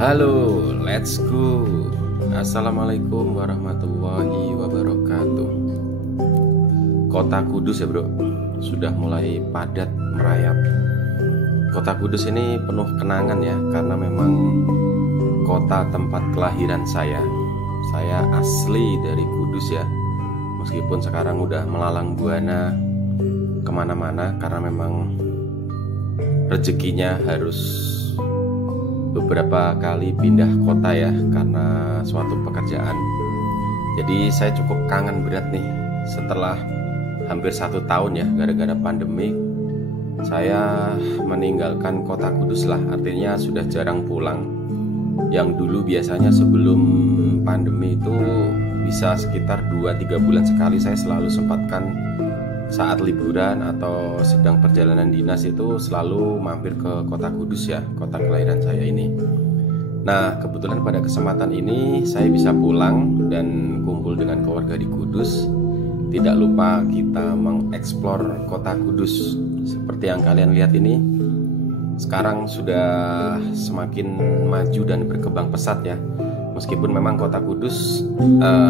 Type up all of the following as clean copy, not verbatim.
Halo, let's go. Assalamualaikum warahmatullahi wabarakatuh. Kota Kudus ya bro, sudah mulai padat merayap. Kota Kudus ini penuh kenangan ya, karena memang kota tempat kelahiran saya. Saya asli dari Kudus ya, meskipun sekarang udah melalang buana kemana-mana, karena memang rezekinya harus beberapa kali pindah kota ya, karena suatu pekerjaan. Jadi saya cukup kangen berat nih setelah hampir 1 tahun ya, gara-gara pandemi saya meninggalkan kota Kudus lah. Artinya sudah jarang pulang. Yang dulu biasanya sebelum pandemi itu bisa sekitar 2-3 bulan sekali saya selalu sempatkan saat liburan atau sedang perjalanan dinas itu selalu mampir ke kota Kudus ya, kota kelahiran saya ini. Nah, kebetulan pada kesempatan ini saya bisa pulang dan kumpul dengan keluarga di Kudus. Tidak lupa kita mengeksplor kota Kudus. Seperti yang kalian lihat ini, sekarang sudah semakin maju dan berkembang pesat ya. Meskipun memang kota Kudus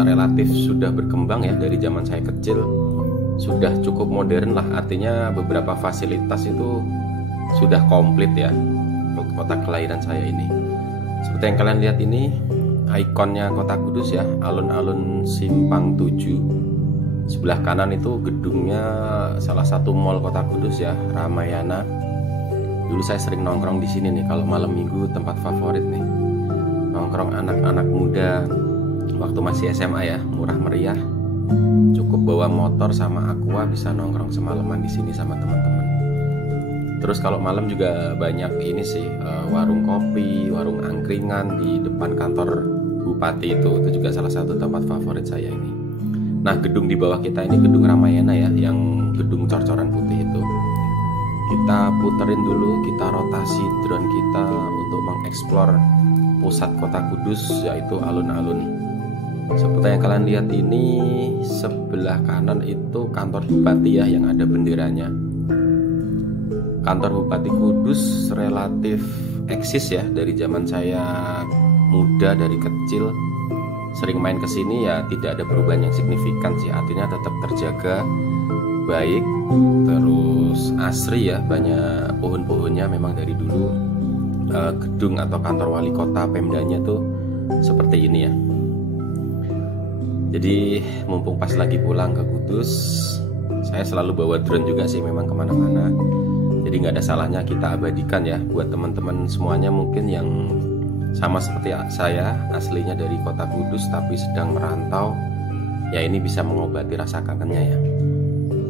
relatif sudah berkembang ya dari zaman saya kecil, sudah cukup modern lah, artinya beberapa fasilitas itu sudah komplit ya kota kelahiran saya ini. Seperti yang kalian lihat ini, ikonnya kota Kudus ya, alun-alun Simpang 7. Sebelah kanan itu gedungnya salah satu mall kota Kudus ya, Ramayana. Dulu saya sering nongkrong di sini nih kalau malam minggu, tempat favorit nih. Nongkrong anak-anak muda waktu masih SMA ya, murah meriah. Cukup bawa motor sama aqua bisa nongkrong semalaman di sini sama teman-teman. Terus kalau malam juga banyak ini sih, warung kopi, warung angkringan di depan kantor bupati itu juga salah satu tempat favorit saya ini. Nah, gedung di bawah kita ini gedung Ramayana ya, yang gedung cor-coran putih itu. Kita puterin dulu, kita rotasi drone kita untuk mengeksplor pusat kota Kudus, yaitu alun-alun. Seperti yang kalian lihat ini, sebelah kanan itu kantor bupati ya, yang ada benderanya. Kantor Bupati Kudus relatif eksis ya dari zaman saya muda, dari kecil sering main ke sini ya, tidak ada perubahan yang signifikan sih. Artinya tetap terjaga baik, terus asri ya, banyak pohon-pohonnya memang dari dulu. Gedung atau kantor wali kota Pemdanya tuh seperti ini ya. Jadi mumpung pas lagi pulang ke Kudus, saya selalu bawa drone juga sih memang kemana-mana. Jadi nggak ada salahnya kita abadikan ya buat teman-teman semuanya mungkin yang sama seperti saya, aslinya dari kota Kudus tapi sedang merantau. Ya ini bisa mengobati rasa kangennya ya.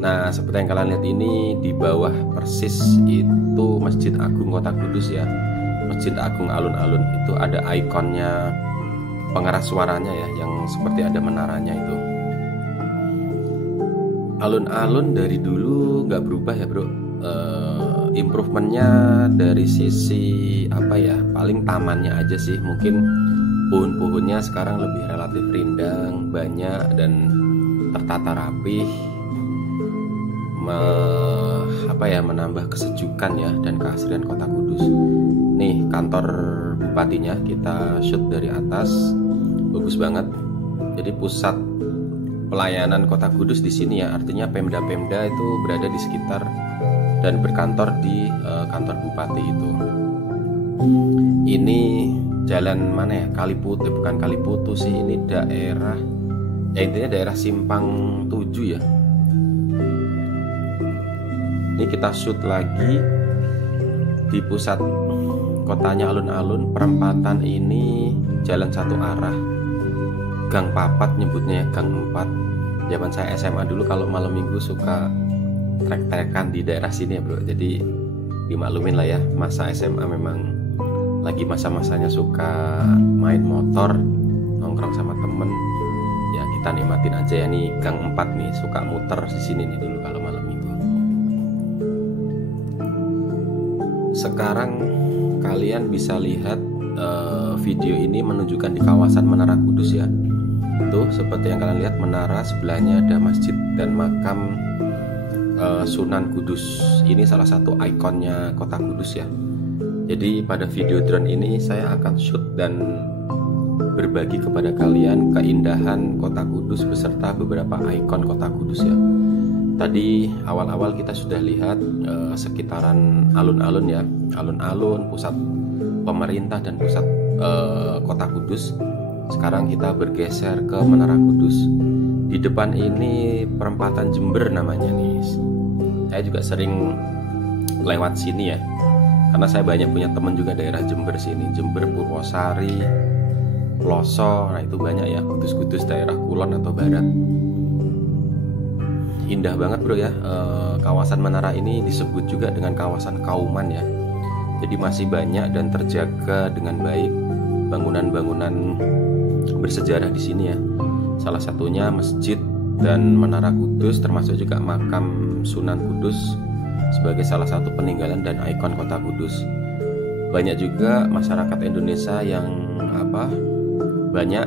Nah, seperti yang kalian lihat ini, di bawah persis itu Masjid Agung Kota Kudus ya. Masjid Agung alun-alun itu ada ikonnya pengeras suaranya ya, yang seperti ada menaranya itu. Alun-alun dari dulu nggak berubah ya bro. Improvementnya dari sisi apa ya, paling tamannya aja sih. Mungkin pohon-pohonnya sekarang lebih relatif rindang, banyak dan tertata rapih, menambah kesejukan ya dan keasrian kota Kudus. Nih kantor bupatinya kita shoot dari atas, bagus banget. Jadi pusat pelayanan kota Kudus di sini ya, artinya Pemda-Pemda itu berada di sekitar dan berkantor di kantor bupati itu. Ini jalan mana ya? Kaliputu, bukan Kaliputu sih, ini daerah ya, intinya daerah Simpang 7 ya. Ini kita shoot lagi di pusat kotanya alun-alun. Perempatan ini jalan satu arah, Gang 4 nyebutnya ya, Gang 4. Zaman saya SMA dulu kalau malam minggu suka trek-trekan di daerah sini ya bro. Jadi dimaklumin lah ya, masa SMA memang lagi masa-masanya suka main motor, nongkrong sama temen. Ya kita nikmatin aja ya, nih Gang 4 nih, suka muter di sini nih dulu kalau malam minggu. sekarang kalian bisa lihat video ini menunjukkan di kawasan Menara Kudus ya. Tuh seperti yang kalian lihat, menara sebelahnya ada masjid dan makam Sunan Kudus. Ini salah satu ikonnya kota Kudus ya. Jadi pada video drone ini saya akan shoot dan berbagi kepada kalian keindahan kota Kudus beserta beberapa ikon kota Kudus ya. Tadi awal-awal kita sudah lihat sekitaran alun-alun ya, alun-alun, pusat pemerintah dan pusat kota Kudus. Sekarang kita bergeser ke Menara Kudus. Di depan ini perempatan Jember namanya nih. Saya juga sering lewat sini ya, karena saya banyak punya teman juga daerah Jember sini, Jember, Purwosari, Ploso. Nah itu banyak ya, Kudus-Kudus daerah Kulon atau Barat. Indah banget bro ya. Kawasan Menara ini disebut juga dengan kawasan Kauman ya. Jadi masih banyak dan terjaga dengan baik bangunan-bangunan bersejarah di sini ya. Salah satunya masjid dan Menara Kudus, termasuk juga makam Sunan Kudus sebagai salah satu peninggalan dan ikon kota Kudus. Banyak juga masyarakat Indonesia yang banyak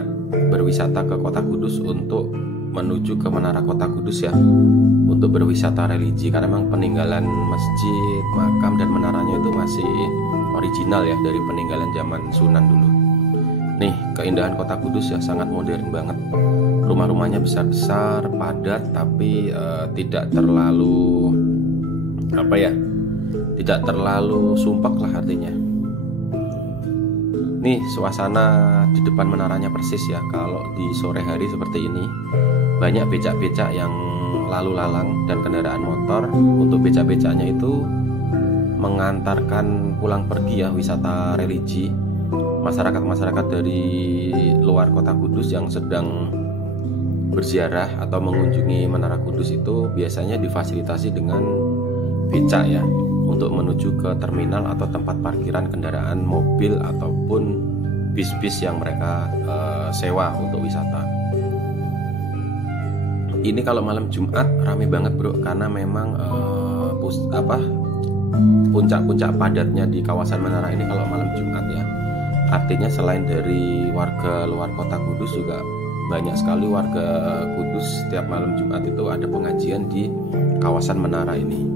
berwisata ke kota Kudus untuk menuju ke Menara Kota Kudus ya, untuk berwisata religi, karena memang peninggalan masjid, makam dan menaranya itu masih original ya dari peninggalan zaman Sunan dulu. Nih keindahan kota Kudus ya, sangat modern banget. Rumah-rumahnya besar-besar, padat, tapi tidak terlalu tidak terlalu sumpek lah artinya. Nih suasana di depan menaranya persis ya. Kalau di sore hari seperti ini banyak becak-becak yang lalu lalang dan kendaraan motor. Untuk becak-becaknya itu mengantarkan pulang pergi ya, wisata religi. Masyarakat-masyarakat dari luar kota Kudus yang sedang berziarah atau mengunjungi Menara Kudus itu biasanya difasilitasi dengan becak ya, untuk menuju ke terminal atau tempat parkiran kendaraan mobil ataupun bis-bis yang mereka sewa untuk wisata. Ini kalau malam Jumat rame banget bro, karena memang puncak-puncak padatnya di kawasan Menara ini kalau malam Jumat ya. Artinya selain dari warga luar kota Kudus, juga banyak sekali warga Kudus setiap malam Jumat itu ada pengajian di kawasan Menara ini.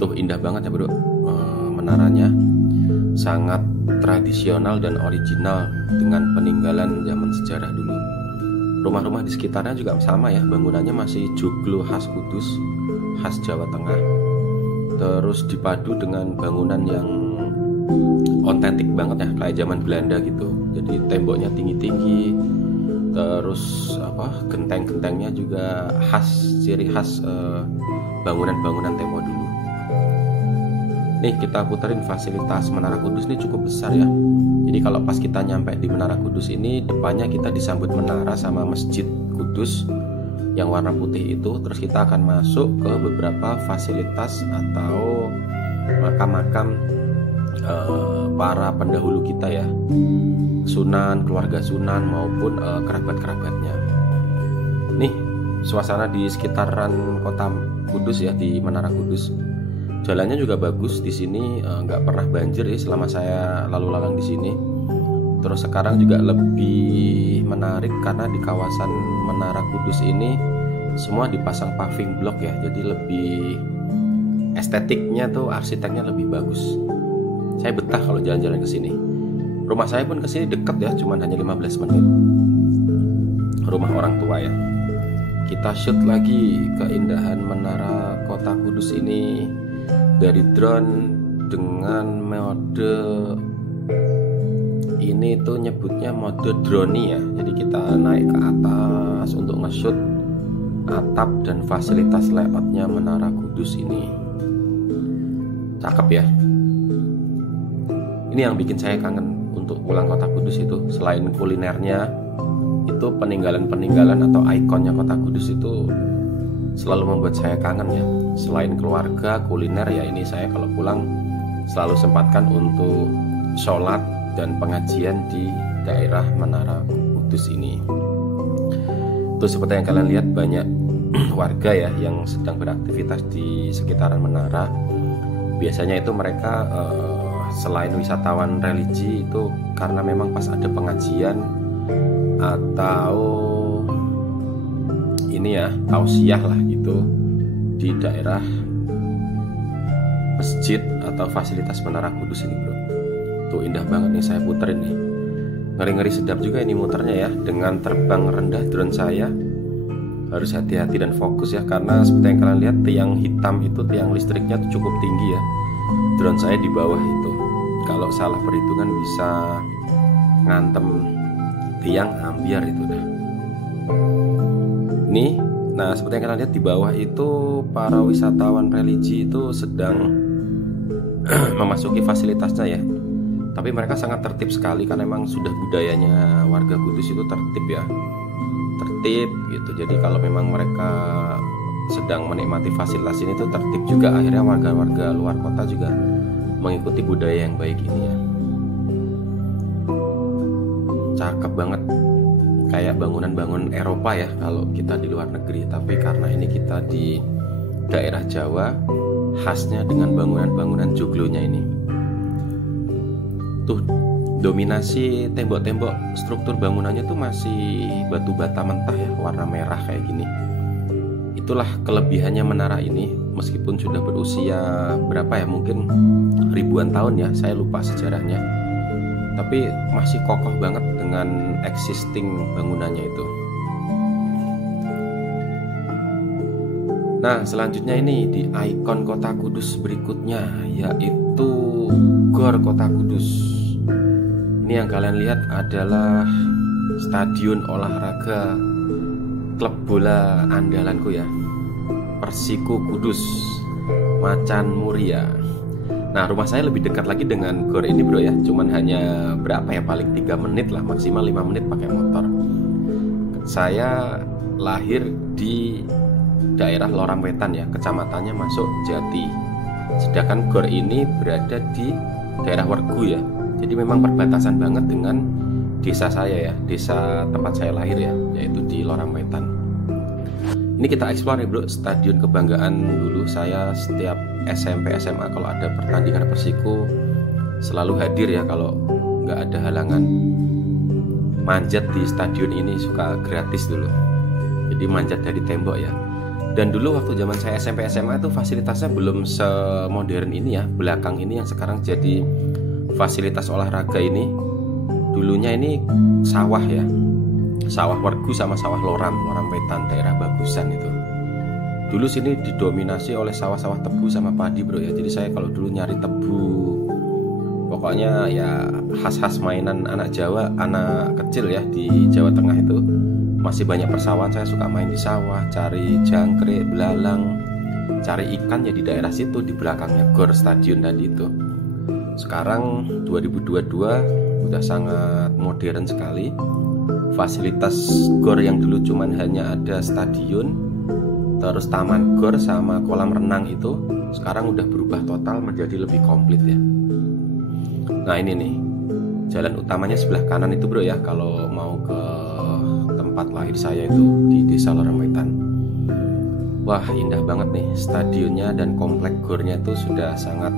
Tuh indah banget ya bro, menaranya sangat tradisional dan original dengan peninggalan zaman sejarah dulu. Rumah-rumah di sekitarnya juga sama ya, bangunannya masih joglo khas Kudus, khas Jawa Tengah. Terus dipadu dengan bangunan yang otentik banget ya, kayak zaman Belanda gitu. Jadi temboknya tinggi-tinggi, terus genteng-gentengnya juga khas, ciri khas bangunan-bangunan tempo dulu. Nih kita puterin fasilitas Menara Kudus ini cukup besar ya. Jadi kalau pas kita nyampe di Menara Kudus ini, depannya kita disambut menara sama Masjid Kudus yang warna putih itu. Terus kita akan masuk ke beberapa fasilitas atau makam-makam para pendahulu kita ya, Sunan, keluarga Sunan maupun kerabat-kerabatnya. Nih suasana di sekitaran kota Kudus ya, di Menara Kudus. Jalannya juga bagus di sini, nggak pernah banjir ya selama saya lalu lalang di sini. Terus sekarang juga lebih menarik karena di kawasan Menara Kudus ini semua dipasang paving block ya, jadi lebih estetiknya tuh, arsiteknya lebih bagus. Saya betah kalau jalan-jalan ke sini. Rumah saya pun ke sini dekat ya, cuman hanya 15 menit. Rumah orang tua ya. Kita shoot lagi keindahan Menara Kota Kudus ini dari drone dengan mode ini tuh nyebutnya mode drone ya. Jadi kita naik ke atas untuk nge-shoot atap dan fasilitas layoutnya Menara Kudus ini. Cakep ya. Ini yang bikin saya kangen untuk pulang kota Kudus itu. Selain kulinernya, itu peninggalan-peninggalan atau ikonnya kota Kudus itu selalu membuat saya kangen ya. Selain keluarga, kuliner ya, ini saya kalau pulang selalu sempatkan untuk sholat dan pengajian di daerah Menara Kudus ini. Terus seperti yang kalian lihat, banyak warga ya yang sedang beraktivitas di sekitaran menara. Biasanya itu mereka selain wisatawan religi itu karena memang pas ada pengajian atau ini ya tausiah lah gitu di daerah masjid atau fasilitas Menara Kudus ini bro. Tuh indah banget nih, saya puterin nih. Ngeri-ngeri sedap juga ini muternya ya. Dengan terbang rendah drone saya harus hati-hati dan fokus ya, karena seperti yang kalian lihat tiang hitam itu tiang listriknya tuh cukup tinggi ya. Drone saya di bawah itu, kalau salah perhitungan bisa ngantem tiang ambiar itu dah. Nih, nah seperti yang kalian lihat di bawah itu para wisatawan religi itu sedang memasuki fasilitasnya ya. Tapi mereka sangat tertib sekali karena memang sudah budayanya warga Kudus itu tertib ya. Tertib gitu. Jadi kalau memang mereka sedang menikmati fasilitas ini tuh tertib juga. Akhirnya warga-warga luar kota juga mengikuti budaya yang baik ini ya. Cakep banget, kayak bangunan-bangunan Eropa ya kalau kita di luar negeri. Tapi karena ini kita di daerah Jawa, khasnya dengan bangunan-bangunan joglonya ini. Tuh dominasi tembok-tembok struktur bangunannya tuh masih batu bata mentah ya, warna merah kayak gini. Itulah kelebihannya menara ini, meskipun sudah berusia berapa ya, mungkin ribuan tahun ya, saya lupa sejarahnya, tapi masih kokoh banget dengan existing bangunannya itu. Nah selanjutnya ini di ikon kota Kudus berikutnya, yaitu Gor Kota Kudus. Ini yang kalian lihat adalah stadion olahraga klub bola andalanku ya, Persiko Kudus Macan Muria. Nah rumah saya lebih dekat lagi dengan gor ini bro ya, cuman hanya berapa ya, paling 3 menit lah, maksimal 5 menit pakai motor. Saya lahir di daerah Loramwetan ya, kecamatannya masuk Jati. Sedangkan gor ini berada di daerah Wergu ya. Jadi memang perbatasan banget dengan desa saya ya, desa tempat saya lahir ya, yaitu di Loramwetan. Ini kita explore nih bro, stadion kebanggaan dulu. Saya setiap SMP SMA kalau ada pertandingan Persiko selalu hadir ya, kalau nggak ada halangan. Manjat di stadion ini suka gratis dulu, jadi manjat dari tembok ya. Dan dulu waktu zaman saya SMP SMA itu fasilitasnya belum semodern ini ya, belakang ini yang sekarang jadi fasilitas olahraga ini. Dulunya ini sawah ya, sawah Wergu sama sawah Loramwetan, daerah Bagusan itu. Dulu sini didominasi oleh sawah-sawah tebu sama padi bro ya. Jadi saya kalau dulu nyari tebu, pokoknya ya khas-khas mainan anak Jawa, anak kecil ya di Jawa Tengah itu masih banyak persawahan. Saya suka main di sawah, cari jangkrik, belalang, cari ikan ya di daerah situ, di belakangnya gor stadion tadi itu. Sekarang 2022 udah sangat modern sekali. Fasilitas gor yang dulu cuman hanya ada stadion, terus taman gor sama kolam renang itu, sekarang udah berubah total menjadi lebih komplit ya. Nah ini nih, jalan utamanya sebelah kanan itu bro ya, kalau mau ke tempat lahir saya itu di desa Loramwetan. Wah indah banget nih stadionnya, dan komplek gornya itu sudah sangat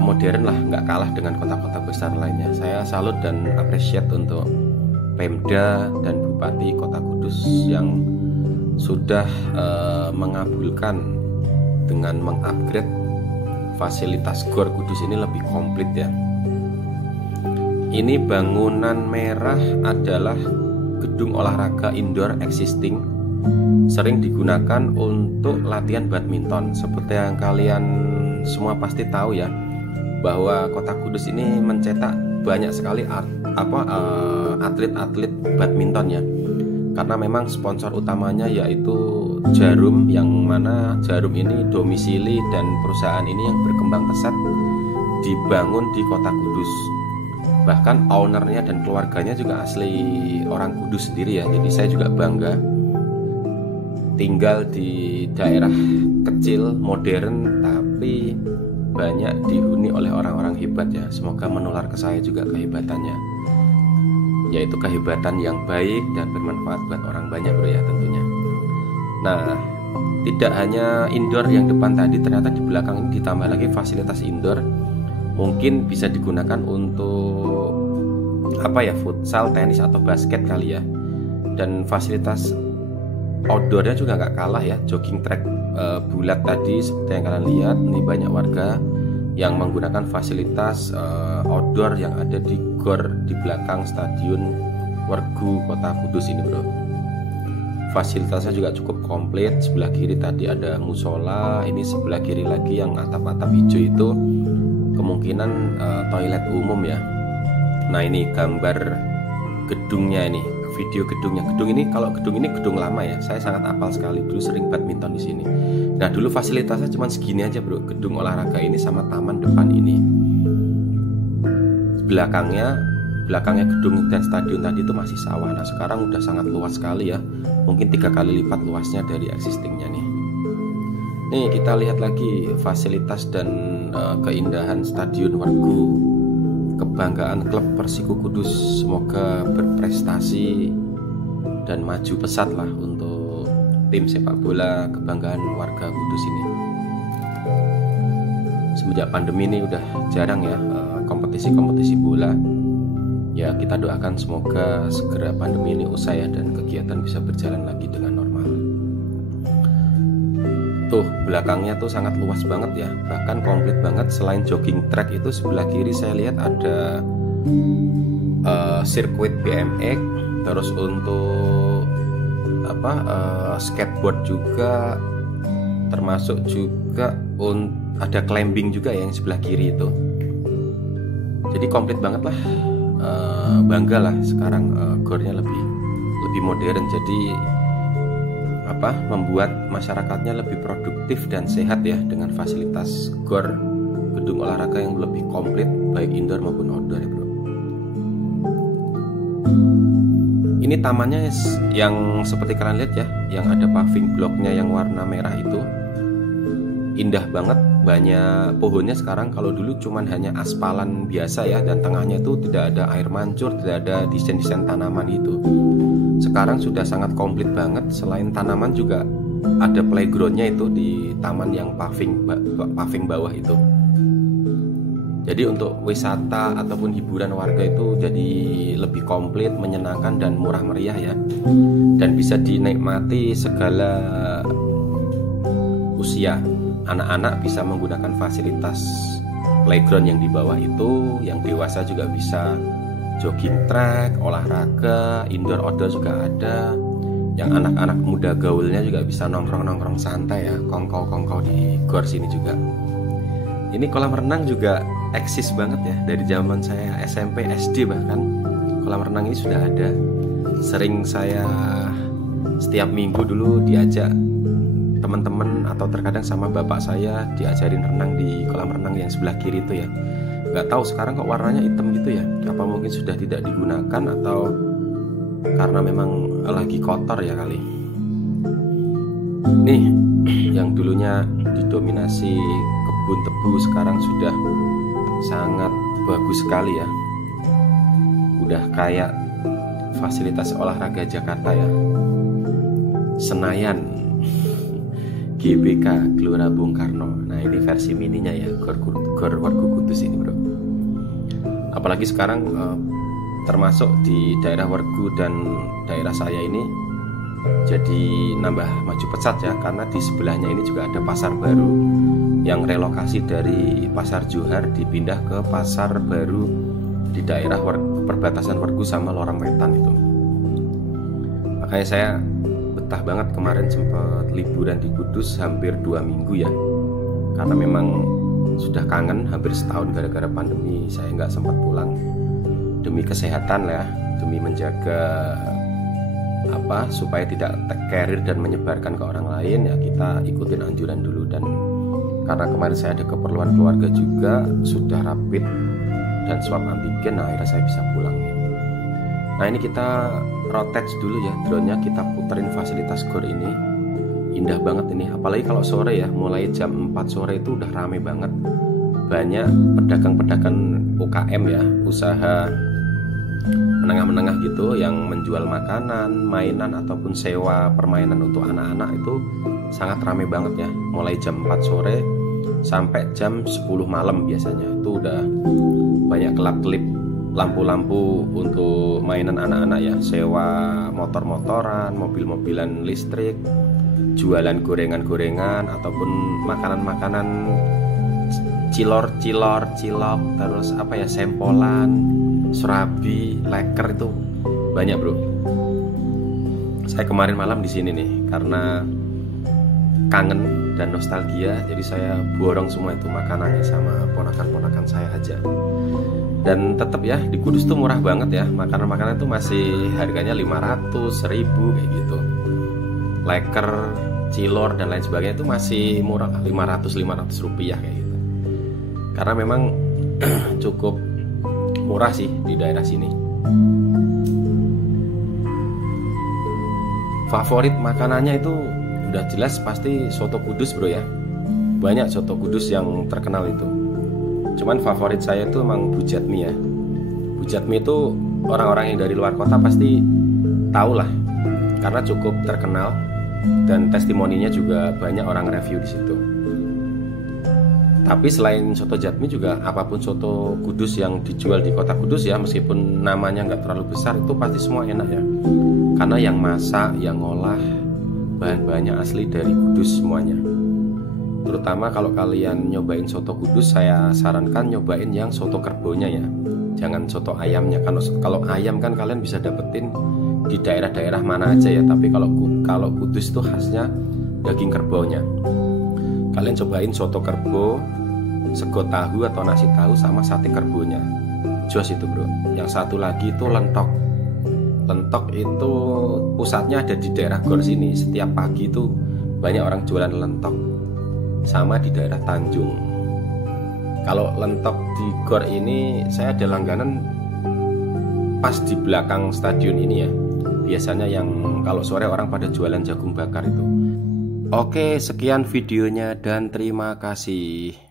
modern lah, nggak kalah dengan kota-kota besar lainnya. Saya salut dan appreciate untuk Pemda dan Bupati Kota Kudus yang sudah mengabulkan dengan mengupgrade fasilitas Gor Kudus ini lebih komplit ya. Ini bangunan merah adalah gedung olahraga indoor existing, sering digunakan untuk latihan badminton. Seperti yang kalian semua pasti tahu ya, bahwa Kota Kudus ini mencetak banyak sekali atlet-atlet badminton ya. Karena memang sponsor utamanya yaitu Jarum, yang mana Jarum ini domisili dan perusahaan ini yang berkembang pesat dibangun di Kota Kudus. Bahkan ownernya dan keluarganya juga asli orang Kudus sendiri ya. Jadi saya juga bangga tinggal di daerah kecil modern tapi banyak dihuni oleh orang-orang hebat ya. Semoga menular ke saya juga kehebatannya, yaitu kehebatan yang baik dan bermanfaat buat orang banyak bro ya tentunya. Nah Tidak hanya indoor yang depan tadi, ternyata di belakang ini ditambah lagi fasilitas indoor. Mungkin bisa digunakan untuk futsal, tenis atau basket kali ya. Dan fasilitas outdoornya juga nggak kalah ya, jogging track bulat tadi seperti yang kalian lihat. Ini banyak warga yang menggunakan fasilitas outdoor yang ada di gor di belakang Stadion Wergu Kota Kudus ini, bro. Fasilitasnya juga cukup komplit. Sebelah kiri tadi ada musola, ini sebelah kiri lagi yang atap-atap hijau itu kemungkinan toilet umum ya. Nah, ini gambar gedungnya, ini video gedungnya. Gedung ini gedung lama ya. Saya sangat hafal sekali, dulu sering badminton di sini. Nah, dulu fasilitasnya cuma segini aja, bro. Gedung olahraga ini sama taman depan ini. Belakangnya gedung dan stadion tadi itu masih sawah. Nah, sekarang udah sangat luas sekali ya. Mungkin 3 kali lipat luasnya dari existingnya nih. Nih, kita lihat lagi fasilitas dan keindahan Stadion Wergu. Kebanggaan klub Persiku Kudus, semoga berprestasi dan maju pesat lah untuk tim sepak bola kebanggaan warga Kudus ini. Semenjak pandemi ini udah jarang ya kompetisi-kompetisi bola. Ya, kita doakan semoga segera pandemi ini usai ya, dan kegiatan bisa berjalan lagi dengan normal. Tuh, belakangnya tuh sangat luas banget ya, bahkan komplit banget. Selain jogging track itu, sebelah kiri saya lihat ada sirkuit BMX, terus untuk skateboard juga, termasuk juga ada climbing juga ya yang sebelah kiri itu. Jadi komplit banget lah. Bangga lah sekarang gornya lebih modern, jadi membuat masyarakatnya lebih produktif dan sehat ya, dengan fasilitas gor gedung olahraga yang lebih komplit baik indoor maupun outdoor ya, bro. Ini tamannya yang seperti kalian lihat ya, yang ada paving blocknya yang warna merah itu indah banget. Banyak pohonnya sekarang. Kalau dulu cuman hanya aspalan biasa ya, dan tengahnya itu tidak ada air mancur, tidak ada desain-desain tanaman itu. Sekarang sudah sangat komplit banget. Selain tanaman juga ada playgroundnya itu di taman yang paving bawah itu. Jadi untuk wisata ataupun hiburan warga itu jadi lebih komplit, menyenangkan dan murah meriah ya, dan bisa dinikmati segala usia. Anak-anak bisa menggunakan fasilitas playground yang di bawah itu, yang dewasa juga bisa jogging track, olahraga, indoor outdoor juga ada. Yang anak-anak muda gaulnya juga bisa nongkrong-nongkrong santai ya, kongkow-kongkow di gor sini juga. Ini kolam renang juga eksis banget ya, dari zaman saya SMP, SD bahkan kolam renang ini sudah ada. Sering saya setiap minggu dulu diajak teman-teman atau terkadang sama bapak saya diajarin renang di kolam renang yang sebelah kiri itu ya. Nggak tahu sekarang kok warnanya hitam gitu ya, apa mungkin sudah tidak digunakan atau karena memang lagi kotor ya kali. Nih, yang dulunya didominasi kebun tebu sekarang sudah sangat bagus sekali ya. Udah kayak fasilitas olahraga Jakarta ya. Senayan, GBK, Gelora Bung Karno. Nah, ini versi mininya ya, Gor Wergu Kudus ini, bro. Apalagi sekarang termasuk di daerah Wergu dan daerah saya ini jadi nambah maju pesat ya, karena di sebelahnya ini juga ada pasar baru yang relokasi dari Pasar Johar dipindah ke pasar baru di daerah perbatasan Wergu sama Lorong Wetan itu. Makanya saya betah banget kemarin sempat liburan di Kudus hampir 2 minggu ya, karena memang sudah kangen. Hampir setahun gara-gara pandemi saya nggak sempat pulang, demi kesehatan lah ya, demi menjaga supaya tidak carrier dan menyebarkan ke orang lain ya, kita ikutin anjuran dulu. Dan karena kemarin saya ada keperluan keluarga juga, sudah rapid dan swab antigen, nah akhirnya saya bisa pulang nih. Nah, ini kita rotate dulu ya drone-nya, kita puterin fasilitas gor ini. Indah banget ini, apalagi kalau sore ya, mulai jam 4 sore itu udah rame banget. Banyak pedagang-pedagang UKM ya, usaha menengah-menengah gitu yang menjual makanan, mainan ataupun sewa permainan untuk anak-anak itu sangat ramai banget ya. Mulai jam 4 sore sampai jam 10 malam biasanya itu udah banyak kelap-kelip lampu-lampu untuk mainan anak-anak ya, sewa motor-motoran, mobil-mobilan listrik, jualan gorengan-gorengan ataupun makanan-makanan cilor, cilok, terus apa ya, sempolan, surabi, leker, itu banyak bro. Saya kemarin malam di sini nih karena kangen dan nostalgia, jadi saya borong semua itu makanannya sama ponakan-ponakan saya aja. Dan tetap ya di Kudus tuh murah banget ya, makanan-makanan itu masih harganya 500, 1000 kayak gitu. Leker, cilor dan lain sebagainya itu masih murah, 500 rupiah kayak gitu. Karena memang cukup murah sih di daerah sini. Favorit makanannya itu udah jelas pasti soto Kudus bro ya. Banyak soto Kudus yang terkenal itu. Cuman favorit saya itu emang Bujatmi ya. Bujatmi itu orang-orang yang dari luar kota pasti tahu lah, karena cukup terkenal dan testimoninya juga banyak orang review di situ. Tapi selain soto Jatmi juga apapun soto Kudus yang dijual di kota Kudus ya, meskipun namanya nggak terlalu besar, itu pasti semua enak ya. Karena yang masak, yang ngolah bahan-bahannya asli dari Kudus semuanya. Terutama kalau kalian nyobain soto Kudus, saya sarankan nyobain yang soto kerbonya ya. Jangan soto ayamnya. Kalau ayam kan kalian bisa dapetin di daerah-daerah mana aja ya. Tapi kalau Kudus itu khasnya daging kerbonya. Kalian cobain soto kerbo, sego tahu atau nasi tahu sama sate kerbonya. Jos itu bro. Yang satu lagi itu lentok. Lentok itu pusatnya ada di daerah Gor sini. Setiap pagi itu banyak orang jualan lentok. Sama di daerah Tanjung. Kalau lentok di Gor ini saya ada langganan pas di belakang stadion ini ya. Biasanya yang kalau sore orang pada jualan jagung bakar itu. Oke, sekian videonya dan terima kasih.